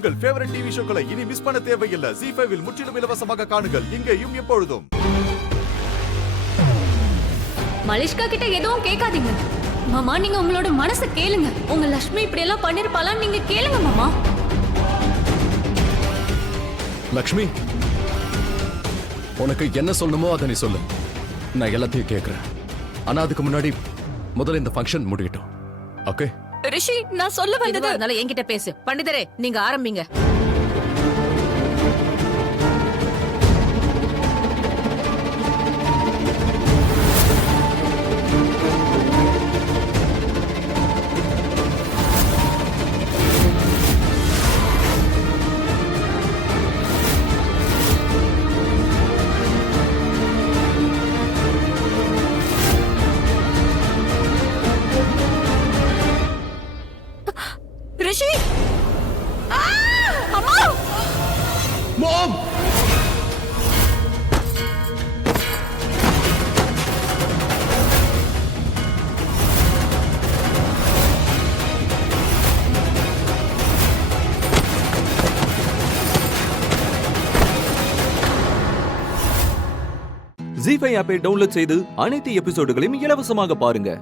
உங்கள் favourite TV ஷோக்களை இனி miss பண்ண தேவையில்லை. ZEE5 இல் முற்றிலும் இலவசமாக காணுங்கள். இங்கேயும் எப்பொழுதும். மலிஷ்கா கிட்ட எதுவும் கேட்காதீங்க மாமா. நீங்க உங்களோட மனசை கேளுங்க. உங்க லட்சுமி இப்படி எல்லாம் பண்ணிருப்பாளான்னு நீங்க கேளுங்க மாமா. லக்ஷ்மி, உனக்கு என்ன சொல்லணுமோ அதை நீ சொல்லு. நான் எல்லாத்தையும் கேட்கிறேன். ஆனா அதுக்கு முன்னாடி முதல்ல இந்த ஃபங்க்ஷன் முடியட்டும். ஓகே ரிஷி, நான் சொல்ல வந்தது. அதனால என்கிட்ட பேசு. பண்டிதரே, நீங்க ஆரம்பிங்க. ரிஷி, அம்மா, மாம். ZEE5 ஆப்பை டவுன்லோட் செய்து அனைத்து எபிசோடுகளையும் இலவசமாக பாருங்க.